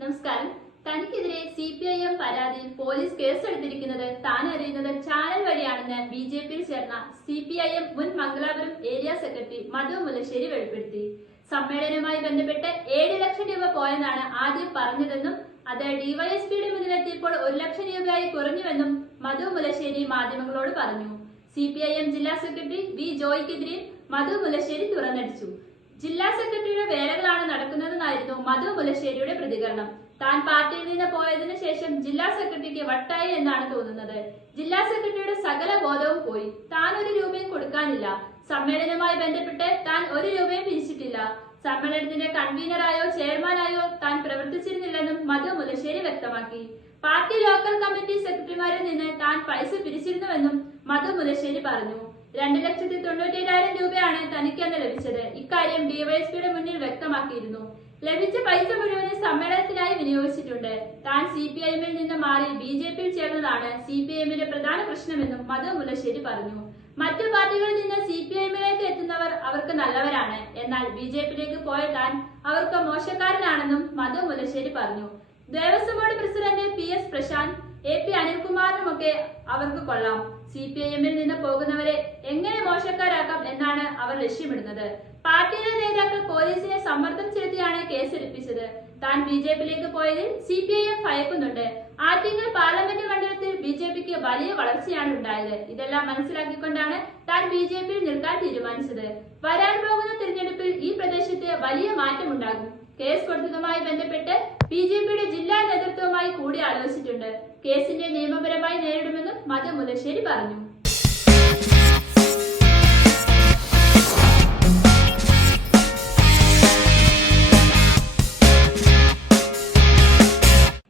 നമസ്കാരം. തനിക്കെതിരെ CPIM പരാതിയിൽ പോലീസ് കേസെടുത്തിരിക്കുന്നത് താൻ അറിയുന്നത് ചാനൽ വഴിയാണെന്ന് BJPയിൽ ചേർന്ന CPIM മുൻ മംഗലാപുരം ഏരിയ സെക്രട്ടറി മധു മുല്ലശ്ശേരി വെളിപ്പെടുത്തി. സമ്മേളനവുമായി ബന്ധപ്പെട്ട് 7 ലക്ഷം രൂപ പോയെന്നാണ് ആദ്യം പറഞ്ഞതെന്നും അത് ഡിവൈഎസ്പിയുടെ മുന്നിലെത്തിയപ്പോൾ 1 ലക്ഷം രൂപയായി കുറഞ്ഞുവെന്നും മധു മുല്ലശ്ശേരി മാധ്യമങ്ങളോട് പറഞ്ഞു. CPIM ജില്ലാ സെക്രട്ടറി വി ജോയ്ക്കെതിരെ മധു മുല്ലശ്ശേരി തുറന്നടിച്ചു. ജില്ലാ സെക്രട്ടറിയുടെ വേലകളാണ് നടക്കുന്നതെന്നായിരുന്നു മധു മുല്ലശ്ശേരിയുടെ പ്രതികരണം. താൻ പാർട്ടിയിൽ നിന്ന് പോയതിനു ശേഷം ജില്ലാ സെക്രട്ടറിക്ക് വട്ടായി എന്നാണ് തോന്നുന്നത്. ജില്ലാ സെക്രട്ടറിയുടെ സകല ബോധവും പോയി. താൻ 1 രൂപയും കൊടുക്കാനില്ല. സമ്മേളനവുമായി ബന്ധപ്പെട്ട് താൻ 1 രൂപയും പിരിച്ചിട്ടില്ല. സമ്മേളനത്തിന്റെ കൺവീനറായോ ചെയർമാനായോ താൻ പ്രവർത്തിച്ചിരുന്നില്ലെന്നും മധു മുല്ലശ്ശേരി വ്യക്തമാക്കി. പാർട്ടി ലോക്കൽ കമ്മിറ്റി സെക്രട്ടറിമാരിൽ നിന്ന് താൻ പൈസ പിരിച്ചിരുന്നുവെന്നും മധു മുല്ലശ്ശേരി പറഞ്ഞു. 2,97,000 രൂപയാണ് തനിക്കന്ന് ലഭിച്ചത്. ഇക്കാര്യം ഡിവൈഎസ്പിയുടെ മുന്നിൽ വ്യക്തമാക്കിയിരുന്നു. ലഭിച്ച പൈസ മുഴുവനും സമ്മേളനത്തിനായി വിനിയോഗിച്ചിട്ടുണ്ട്. താൻ CPIMൽ നിന്ന് മാറി BJPയിൽ ചേർന്നതാണ് CPIMന്റെ പ്രധാന പ്രശ്നമെന്നും മധു മുല്ലശ്ശേരി പറഞ്ഞു. മറ്റു പാർട്ടികളിൽ നിന്ന് CPIMലേക്ക് എത്തുന്നവർ അവർക്ക് നല്ലവരാണ്. എന്നാൽ BJPയിലേക്ക് പോയ താൻ അവർക്ക് മോശക്കാരനാണെന്നും മധു മുല്ലശ്ശേരി പറഞ്ഞു. Devaswom board president PS Prashanth, AP അനിൽകുമാറിനുമൊക്കെ അവർക്ക് കൊള്ളാം. CPIMൽ നിന്ന് പോകുന്നവരെ എങ്ങനെ മോശക്കാരാക്കാം എന്നാണ് അവർ ലക്ഷ്യമിടുന്നത്. പാർട്ടിയിലെ നേതാക്കൾ പോലീസിനെ സമ്മർദ്ദം ചെലുത്തിയാണ് കേസെടുപ്പിച്ചത്. താൻ BJPയിലേക്ക് പോയതിൽ CPIM ഭയക്കുന്നുണ്ട്. ആറ്റിങ്ങൽ പാർലമെന്റ് മണ്ഡലത്തിൽ BJPക്ക് വലിയ വളർച്ചയാണ് ഉണ്ടായത്. ഇതെല്ലാം മനസ്സിലാക്കിക്കൊണ്ടാണ് താൻ BJPയിൽ നിൽക്കാൻ തീരുമാനിച്ചത്. വരാൻ പോകുന്ന തിരഞ്ഞെടുപ്പിൽ ഈ പ്രദേശത്ത് വലിയ മാറ്റമുണ്ടാകും. കേസ് കൊടുത്തതുമായി ബന്ധപ്പെട്ട് BJPയുടെ ജില്ലാ നേതൃത്വവുമായി കൂടി ആലോചിച്ചിട്ടുണ്ട്. കേസിന്റെ നിയമപരമായി നേരിടുമെന്നും മധു മുല്ലശ്ശേരി പറഞ്ഞു.